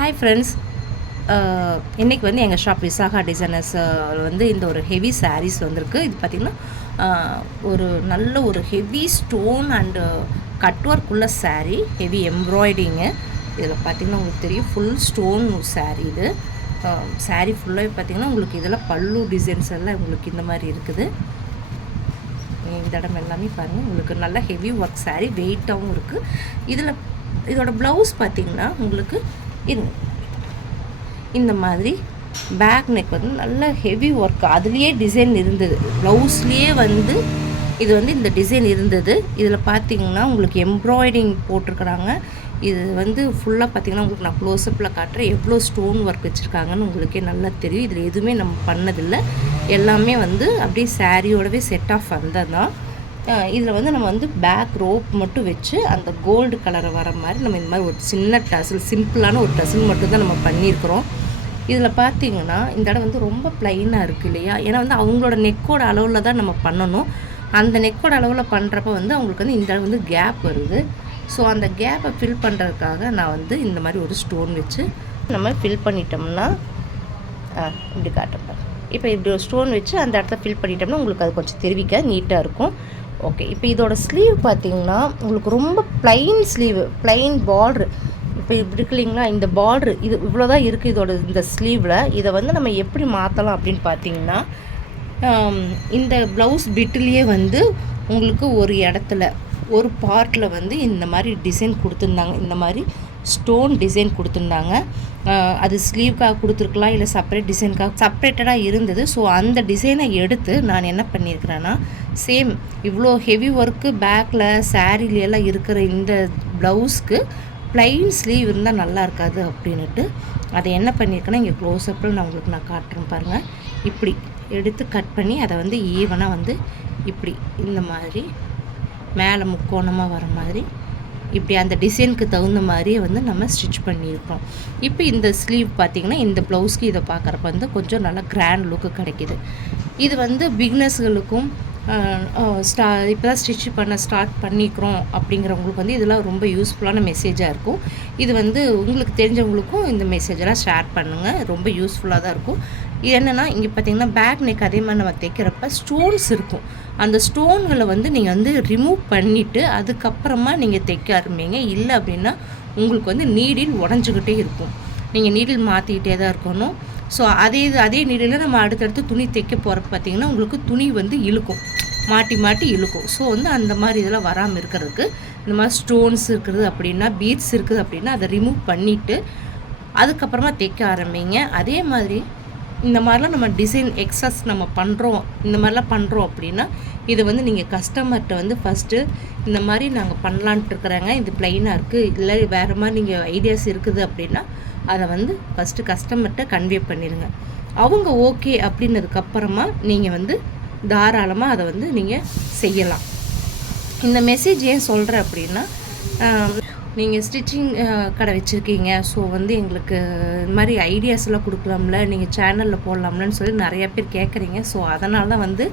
Hi friends, இன்றைக்கி வந்து எங்கள் ஷாப் விசாகா டிசைனர்ஸ் வந்து இந்த ஒரு ஹெவி சாரீஸ் வந்திருக்கு. இது பார்த்திங்கன்னா ஒரு நல்ல ஒரு heavy stone and cut work உள்ள சாரீ, ஹெவி எம்ப்ராய்டிங்கு. இதில் பார்த்திங்கன்னா உங்களுக்கு தெரியும், ஃபுல் ஸ்டோன் சாரீ. இது சாரீ ஃபுல்லாகவே பார்த்திங்கன்னா உங்களுக்கு இதில் பல்லு டிசைன்ஸ் எல்லாம் உங்களுக்கு இந்த மாதிரி இருக்குது. இந்த இடம் எல்லாமே பாருங்கள், உங்களுக்கு நல்ல ஹெவி ஒர்க் சாரீ, வெயிட்டாகவும் இருக்குது. இதில் இதோட ப்ளவுஸ் பார்த்திங்கன்னா உங்களுக்கு இந்த மாதிரி பேக் நெக் வந்து நல்ல ஹெவி ஒர்க், அதுலேயே டிசைன் இருந்தது. ப்ளவுஸ்லேயே வந்து இது வந்து இந்த டிசைன் இருந்தது. இதில் பார்த்திங்கன்னா உங்களுக்கு எம்ப்ராய்டிங் போட்டிருக்கிறாங்க. இது வந்து ஃபுல்லாக பார்த்திங்கன்னா உங்களுக்கு நான் க்ளோஸ்அப்பில் காட்டுறேன், எவ்வளோ ஸ்டோன் ஒர்க் வச்சுருக்காங்கன்னு உங்களுக்கே நல்லா தெரியும். இதில் எதுவுமே நம்ம பண்ணதில்லை, எல்லாமே வந்து அப்படியே சாரியோடவே செட் ஆஃப் வந்தது தான். இதில் வந்து நம்ம வந்து பேக் ரோப் மட்டும் வச்சு அந்த கோல்டு கலரை வர மாதிரி நம்ம இந்த மாதிரி ஒரு சின்ன டசில், சிம்பிளான ஒரு டசில் மட்டும் தான் நம்ம பண்ணியிருக்கிறோம். இதில் பார்த்திங்கன்னா இந்த இடம் வந்து ரொம்ப ப்ளைனாக இருக்குது இல்லையா, ஏன்னா வந்து அவங்களோட நெக்கோட அளவில் தான் நம்ம பண்ணணும். அந்த நெக்கோட அளவில் பண்ணுறப்ப வந்து அவங்களுக்கு வந்து இந்த இடம் வந்து கேப் வருது. ஸோ அந்த கேப்பை ஃபில் பண்ணுறதுக்காக நான் வந்து இந்த மாதிரி ஒரு ஸ்டோன் வச்சு நம்ம ஃபில் பண்ணிட்டோம்னா இப்படி காட்டுறேன். இப்போ இப்படி ஒரு ஸ்டோன் வச்சு அந்த இடத்த ஃபில் பண்ணிட்டோம்னா உங்களுக்கு அது கொஞ்சம் தெரிவிக்க நீட்டாக இருக்கும். ஓகே, இப்போ இதோட ஸ்லீவ் பார்த்திங்கன்னா உங்களுக்கு ரொம்ப ப்ளைன் ஸ்லீவ், ப்ளைன் பார்ட்ரு. இப்போ இப்படி இருக்கு இல்லைங்களா, இந்த பார்ட்ரு இது இவ்வளோ தான் இருக்குது இதோட இந்த ஸ்லீவில். இதை வந்து நம்ம எப்படி மாற்றலாம் அப்படின்னு பார்த்திங்கன்னா, இந்த ப்ளவுஸ் பிட்டுலேயே வந்து உங்களுக்கு ஒரு இடத்துல ஒரு பார்ட்டில் வந்து இந்த மாதிரி டிசைன் கொடுத்துருந்தாங்க, இந்த மாதிரி ஸ்டோன் டிசைன் கொடுத்துருந்தாங்க. அது ஸ்லீவ்க்காக கொடுத்துருக்கலாம், இல்லை செப்பரேட் டிசைனுக்காக செப்பரேட்டடாக இருந்தது. ஸோ அந்த டிசைனை எடுத்து நான் என்ன பண்ணியிருக்கிறேன்னா, சேம் இவ்வளோ ஹெவி ஒர்க்கு பேக்கில் சாரீலாம் இருக்கிற இந்த ப்ளவுஸ்க்கு ப்ளைன் ஸ்லீவ் இருந்தால் நல்லா இருக்காது அப்படின்ட்டு அதை என்ன பண்ணியிருக்கேன்னா, இங்கே க்ளோஸ்அப்பில் நான் உங்களுக்கு காட்டுறேன் பாருங்கள். இப்படி எடுத்து கட் பண்ணி அதை வந்து ஈவனாக வந்து இப்படி இந்த மாதிரி மேலே முக்கோணமாக வர மாதிரி இப்படி அந்த டிசைனுக்கு தகுந்த மாதிரியே வந்து நம்ம ஸ்டிச் பண்ணியிருக்கோம். இப்போ இந்த ஸ்லீவ் பார்த்திங்கன்னா இந்த ப்ளவுஸ்க்கு இதை பார்க்குறப்ப வந்து கொஞ்சம் நல்லா கிராண்ட் லுக்கு கிடைக்கிது. இது வந்து பிகினர்ஸ்களுக்கும் இப்போ தான் ஸ்டிச் பண்ண ஸ்டார்ட் பண்ணிக்கிறோம் அப்படிங்கிறவங்களுக்கு வந்து இதெல்லாம் ரொம்ப யூஸ்ஃபுல்லான மெசேஜாக இருக்கும். இது வந்து உங்களுக்கு தெரிஞ்சவங்களுக்கும் இந்த மெசேஜெல்லாம் ஷேர் பண்ணுங்கள், ரொம்ப யூஸ்ஃபுல்லாக தான் இருக்கும். இது என்னென்னா, இங்கே பார்த்திங்கன்னா பேக் நெக் அதே மாதிரி நம்ம தைக்கிறப்ப ஸ்டோன்ஸ் இருக்கும். அந்த ஸ்டோன்களை வந்து நீங்கள் வந்து ரிமூவ் பண்ணிவிட்டு அதுக்கப்புறமா நீங்கள் தைக்க ஆரம்பிங்க. இல்லை அப்படின்னா உங்களுக்கு வந்து நீடில் உடஞ்சிக்கிட்டே இருக்கும், நீங்கள் நீடில் மாற்றிக்கிட்டே தான் இருக்கணும். ஸோ அதே நீடில் நம்ம அடுத்தடுத்து துணி தைக்க போகிறப்ப பார்த்திங்கன்னா உங்களுக்கு துணி வந்து இழுக்கும், மாட்டி மாட்டி இழுக்கும். ஸோ வந்து அந்த மாதிரி இதெல்லாம் வராமல் இருக்கிறதுக்கு இந்த மாதிரி ஸ்டோன்ஸ் இருக்குது அப்படின்னா, பீட்ஸ் இருக்குது அப்படின்னா அதை ரிமூவ் பண்ணிவிட்டு அதுக்கப்புறமா தைக்க ஆரம்பிங்க. அதே மாதிரி இந்த மாதிரிலாம் நம்ம டிசைன் எக்ஸஸ் நம்ம பண்ணுறோம், இந்த மாதிரிலாம் பண்ணுறோம் அப்படின்னா இதை வந்து நீங்கள் கஸ்டமர்கிட்ட வந்து ஃபஸ்ட்டு இந்த மாதிரி நாங்கள் பண்ணலான்ட்டு இருக்கிறாங்க, இது ப்ளைனாக இருக்குது, இல்லை வேறு மாதிரி நீங்கள் ஐடியாஸ் இருக்குது அப்படின்னா அதை வந்து ஃபஸ்ட்டு கஸ்டமர்கிட்ட கன்வே பண்ணிடுங்க. அவங்க ஓகே அப்படின்னதுக்கப்புறமா நீங்கள் வந்து தாராளமாக அதை வந்து நீங்கள் செய்யலாம். இந்த மெசேஜ் ஏன் சொல்கிறேன் அப்படின்னா, நீங்கள் ஸ்டிச்சிங் கடை வச்சுருக்கீங்க, ஸோ வந்து எங்களுக்கு இந்த மாதிரி ஐடியாஸ்லாம் கொடுக்கலாம்ல, நீங்கள் சேனலில் போடலாம்லன்னு சொல்லி நிறையா பேர் கேட்குறீங்க. ஸோ அதனால தான் வந்து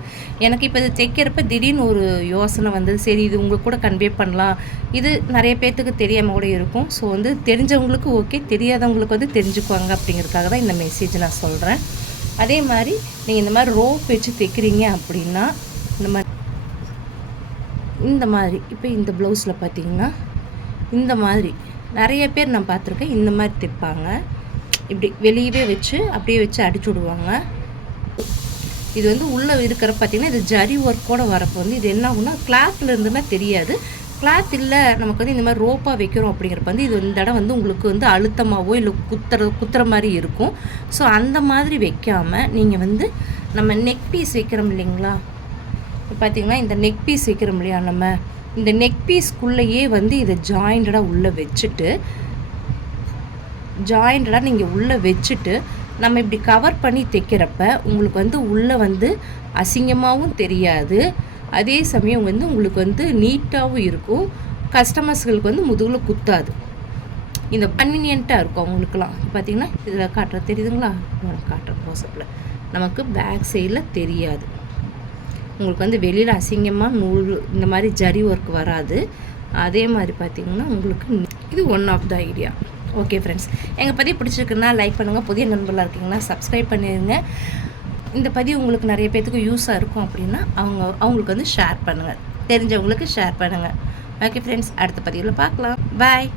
எனக்கு இப்போ இது தைக்கிறப்ப திடீர்னு ஒரு யோசனை வந்து, சரி இது உங்களுக்கு கூட கன்வே பண்ணலாம், இது நிறைய பேர்த்துக்கு தெரியாமல் கூட இருக்கும். ஸோ வந்து தெரிஞ்சவங்களுக்கு ஓகே, தெரியாதவங்களுக்கு வந்து தெரிஞ்சுக்குவாங்க அப்படிங்கிறதுக்காக தான் இந்த மெசேஜ் நான் சொல்கிறேன். அதே மாதிரி நீங்கள் இந்த மாதிரி ரோப் வச்சு தைக்கிறீங்க அப்படின்னா இந்த மாதிரி இப்போ இந்த ப்ளவுஸில் பார்த்தீங்கன்னா இந்த மாதிரி நிறைய பேர் நான் பார்த்துருக்கேன், இந்த மாதிரி தைப்பாங்க. இப்படி வெளியவே வச்சு அப்படியே வச்சு அடிச்சு விடுவாங்க. இது வந்து உள்ளே இருக்கிற பார்த்திங்கன்னா இது ஜரி ஒர்க்கோடு வரப்போ வந்து இது என்ன ஆகுன்னா, கிளாத்தில் இருந்துன்னா தெரியாது, கிளாத் இல்லை நமக்கு வந்து இந்த மாதிரி ரோப்பாக வைக்கிறோம் அப்படிங்கிறப்ப வந்து இது இந்த இடம் வந்து உங்களுக்கு வந்து அழுத்தமாகவோ இல்லை குத்துற மாதிரி இருக்கும். ஸோ அந்த மாதிரி வைக்காமல் நீங்கள் வந்து நம்ம நெக் பீஸ் வைக்கிறோம் இல்லைங்களா, பார்த்திங்கன்னா இந்த நெக் பீஸ் வைக்கிறோம் இல்லையா, நம்ம இந்த நெக் பீஸ்க்குள்ளேயே வந்து இதை ஜாயிண்டடாக உள்ளே வச்சுட்டு நீங்கள் உள்ளே வச்சுட்டு நம்ம இப்படி கவர் பண்ணி தைக்கிறப்ப உங்களுக்கு வந்து உள்ளே வந்து அசிங்கமாகவும் தெரியாது, அதே சமயம் வந்து உங்களுக்கு வந்து நீட்டாகவும் இருக்கும், கஸ்டமர்ஸ்களுக்கு வந்து முதுகில் குத்தாது, இந்த கன்வீனியண்ட்டாக இருக்கும் அவங்களுக்குலாம். பார்த்திங்கன்னா இதில் காட்டுற தெரியுதுங்களா, காட்டுற க்ளோஸ்அப்பில் நமக்கு பேக் சைடில் தெரியாது, உங்களுக்கு வந்து வெளியில் அசிங்கமாக நூல் இந்த மாதிரி ஜரி ஒர்க் வராது. அதே மாதிரி பார்த்திங்கன்னா உங்களுக்கு இது one of the idea. Okay friends, எங்கள் பதிவு பிடிச்சிருக்குன்னா லைக் பண்ணுங்கள், புதிய நண்பர்களாக இருக்கீங்கன்னா சப்ஸ்கிரைப் பண்ணிடுங்க. இந்த பதிவு உங்களுக்கு நிறைய பேர்த்துக்கு யூஸாக இருக்கும் அப்படின்னா அவங்களுக்கு வந்து ஷேர் பண்ணுங்கள், தெரிஞ்சவங்களுக்கு ஷேர் பண்ணுங்கள். ஓகே ஃப்ரெண்ட்ஸ், அடுத்த பதிவில் பார்க்கலாம். பாய்.